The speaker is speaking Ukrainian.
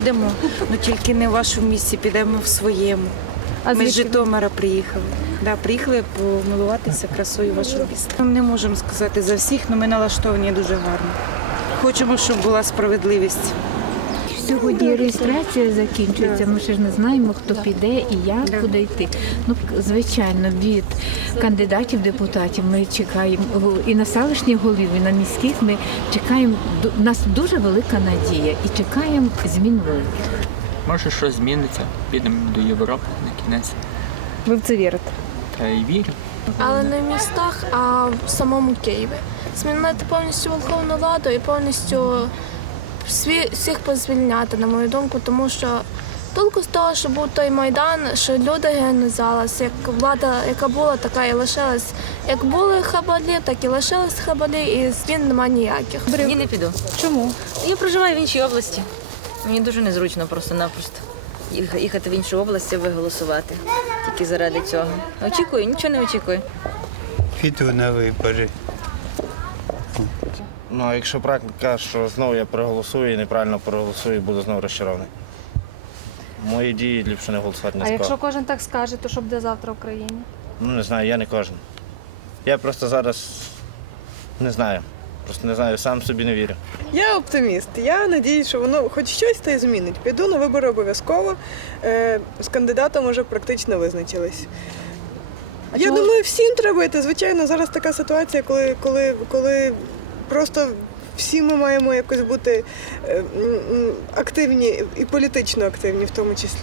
Підемо, ну тільки не в вашому місці, підемо в своєму. А Ми з? Житомира приїхали. Да, приїхали помилуватися красою вашого міста. Ми не можемо сказати за всіх, але ми налаштовані дуже гарно. Хочемо, щоб була справедливість. Сьогодні реєстрація закінчується. Ми ще ж не знаємо, хто піде і як куди йти. Ну, звичайно, від кандидатів депутатів ми чекаємо і на селищних голів, і на міських. Ми чекаємо. У нас дуже велика надія і чекаємо змін великих. Може, щось зміниться, підемо до Європи на кінець. Ви в це вірите? Та й вірю. але не в містах, а в самому Києві. Змінити повністю Верховну Раду і повністю всіх позвільняти, на мою думку, тому що толку з того, що був той майдан, що люди зараз, як влада, яка була, така і лишилась. Як були хабалі, так і лишились хабалі, і змін немає ніяких. Ні, не піду. Чому? Я проживаю в іншій області. Мені дуже незручно просто-напросто їхати в іншу область, аби голосувати. Тільки заради цього. Очікую, нічого не очікую. Піду на вибори. Ну, а якщо практика, що знову я проголосую і неправильно проголосую, буду знову розчарований. Мої дії ліпше не голосувати не А якщо кожен так скаже, то що буде завтра в Україні? Ну не знаю, я не кожен. Я просто зараз не знаю. Просто не знаю, сам собі не вірю. Я оптиміст. Я надіюсь, що воно хоч щось та й змінить. Піду на вибори обов'язково. Е, з кандидатом вже практично визначились. А Я чого- думаю, всім треба йти. Звичайно, зараз така ситуація, коли, коли, коли просто всі ми маємо якось бути е, активні і політично активні в тому числі.